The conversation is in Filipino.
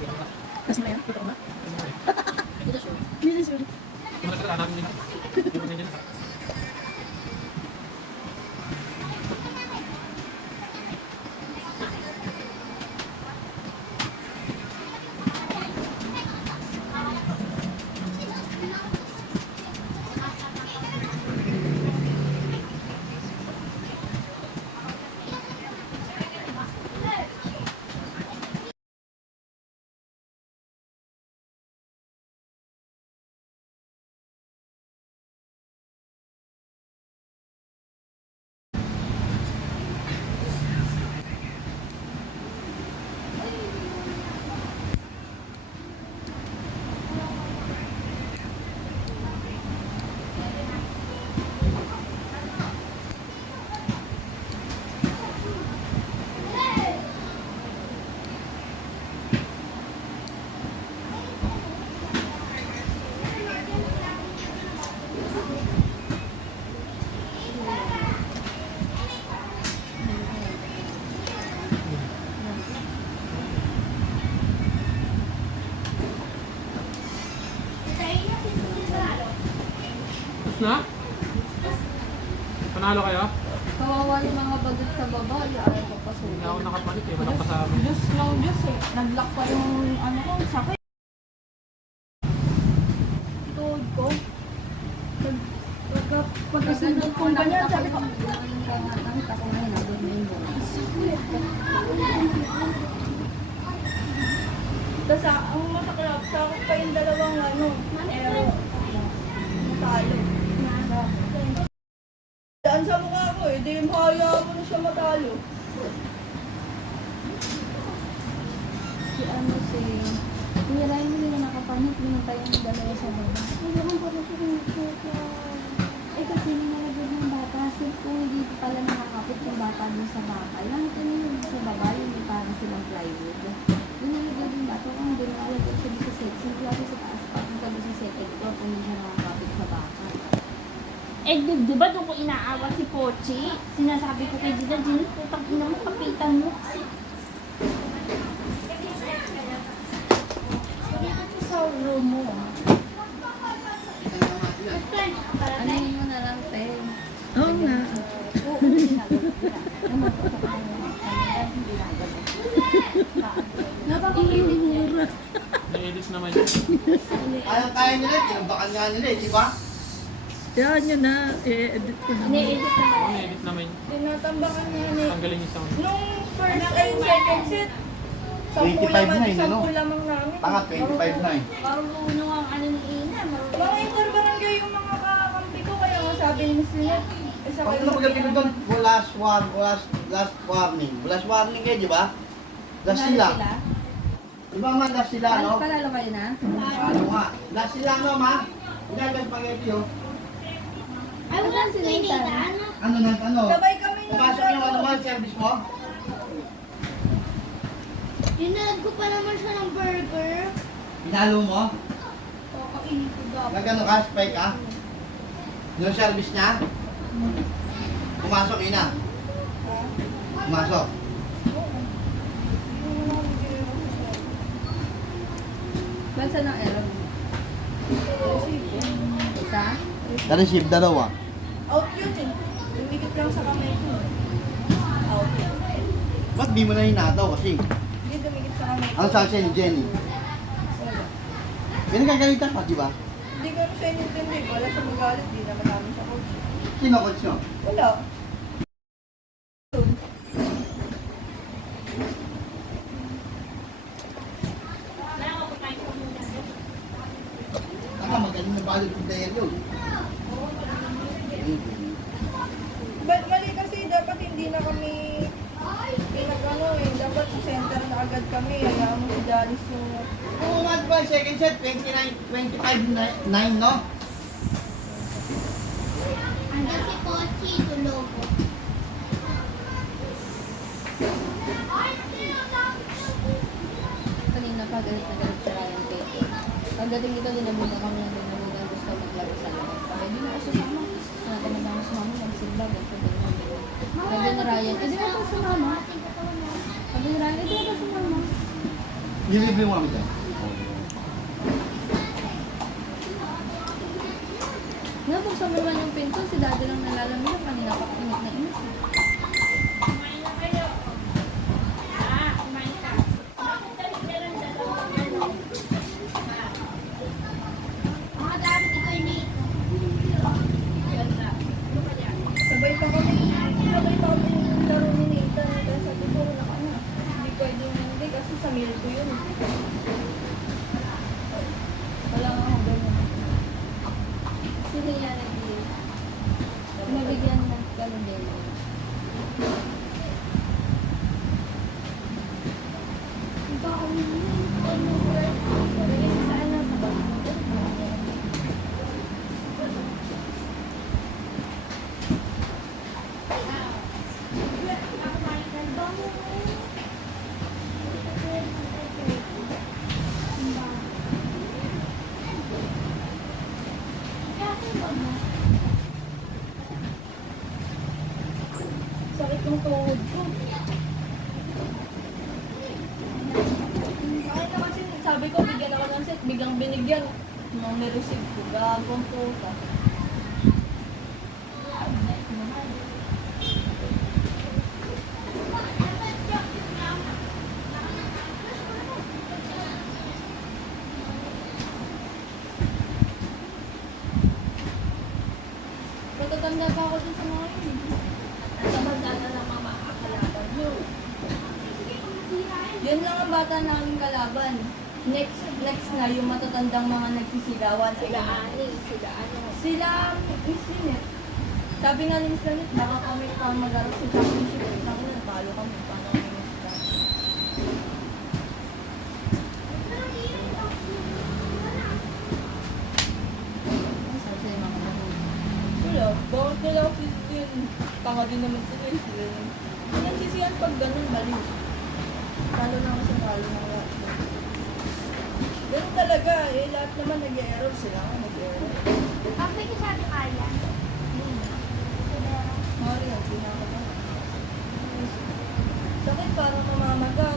Mas na yan? Ito ba? Dito sure. Dito sure. Na? Panalo kayo? Kawawa yung mga badut sa baba, ayaw ko pa Hindi ako nakapalit eh, walang kasama. Diyos lang, Diyos eh. Nag-lock pa yung ano ko, sakit. Tuhod ko. Pagkasundot ko ganyan, sabi ko, Nakita ko ngayon, nandun na yung buwan. tapos ang masaklap, sakit pa yung dalawang ano, aero. Matalo. Daan sa mukha ko eh, di mahaya mo na siya matalo. Si ano si... Kuya Ryan, hindi na nakapanit. Minantay ang dalawa sa baba. Hindi ko pa rin siya. Eh kasi nilalagod ng bata. Kung hindi pala nakakapit yung bata dun sa bakal. Langit yun yung sa baba, yung may parang silang plywood. Nilalagod yung bata. Kung hindi nakalagod siya dito sa simple ako sa taas. Papunta doon sa second floor kung hindi siya nakakapit sa bakal. Eh, di ba doon ko inaawat si Pochi? Sinasabi ko kay Gina, Gina, putang ina mo, kapitan mo. Kasi Sa room mo. Ano yun mo na lang, te? Oo nga. oo, ginagawa ko na. Napakahihura. Na-edit naman yun. Kaya nila, tinambakan nga nila eh, di ba? Yan yun na. I-edit ko na. Ini-edit naman. Oo, na-edit naman yun. Tinatambakan niya ni... Tanggalin yung sound. Nung first and second set, 25 na eh, ano? 10 lamang namin. Tanga, 25 na eh. Marunong ang ano ni Ina. Mga interbarangay yung mga kakampi ko, kaya nga sabi ni Miss Lynette, isa Pag kayo napagaling ko doon, last warning. Last warning kayo, di ba? Last sila. Di ba man, last sila, no? Palalo kayo na? Ano nga? Last sila, no, ma? Ilan yung spaghetti, oh? Ay, wala si Nathan. Ano na, ano? Sabay kami ng Pumasok yung ano man, service mo? Dinad ko pa naman siya ng burger. Pinalo mo? kakainin ko dapat. Nagano ka, spike ka? Yung service niya? Pumasok, ina. Pumasok. Bansa ng aero. Isa? Na-receive, dalawa. Out yun eh. Lumikit lang sa kamay ko. Out yun. Ba't di mo na hinataw kasi? Hindi dumikit sa kamay ko. Ano sabi sa'yo ni Jenny? Wala. Pinagagalitan pa, di ba? Hindi ko siya inintindi. Wala siya magalit. Di naman namin sa coach. Sino coach nyo? Wala. Tama, magaling na balot yung player yun. But mali kasi dapat hindi na kami pinag-ano eh. Dapat center na agad kami. Hayaan mo si Janice yung... Oo, man ba, second set, 25-9, no? Andun si Pochi, tulog ko. Kanina pa, galit na galit sa Ryan Pete. Pagdating dito, dinabunan kami ng dinabunan gusto maglaro sa labas. Sabi, di na ako sumama. Sabi naman ako sumama, magsimba, ganito, ganito. Sabi ni Ryan, di ba ako sumama? Sabi ni Ryan, di ba ako sumama? Nilibre mo kami dyan. Nabuksan mo naman yung pinto, si daddy lang nalalamig. Kanina pa init na init. Kumain na kayo. Ah, kumain ka. Bakit dali ka lang dalawang ano? Mga dami ito ini. Yan na. Ano kaya? Sabay pa kami laro ni Nathan. Kaya sabi ko, hindi pwedeng hindi kasi sa meal ko yun. Wala nga akong ganyan. Sino yan nag-iis? Nabigyan ng ganun din. Nabigyan sa saan lang sa baba. Sakit ng tuhod ko. Ay na kasi sabi ko bigyan ako ng set, biglang binigyan. Nung nireceive ko, gagawin ko ka. Matatanda pa ako dun sa mga yun. Tabanda na lang mama akalaban mo. Yun lang ang bata namin kalaban. Next na yung matatandang mga nagsisigawan. Sila ani, sila ano. Sila, Miss Lynette. Sabi nga ni Miss Lynette, baka kami pa maglaro sa championship. Sabi na, napalo kami. Paano kami mag-start? Sabi sa'yo mga nahuli. Wala, bakit nila ako sisiyan? Tanga din naman sila eh. Sila yun. Yan sisiyan pag ganun, baliw. Talo na ako sa talo na wala. Ganun talaga eh, lahat naman nag-error sila nga nag-error. Bakit ka sabi kaya? Mari, ang pinaka ba? Sakit parang mamamaga.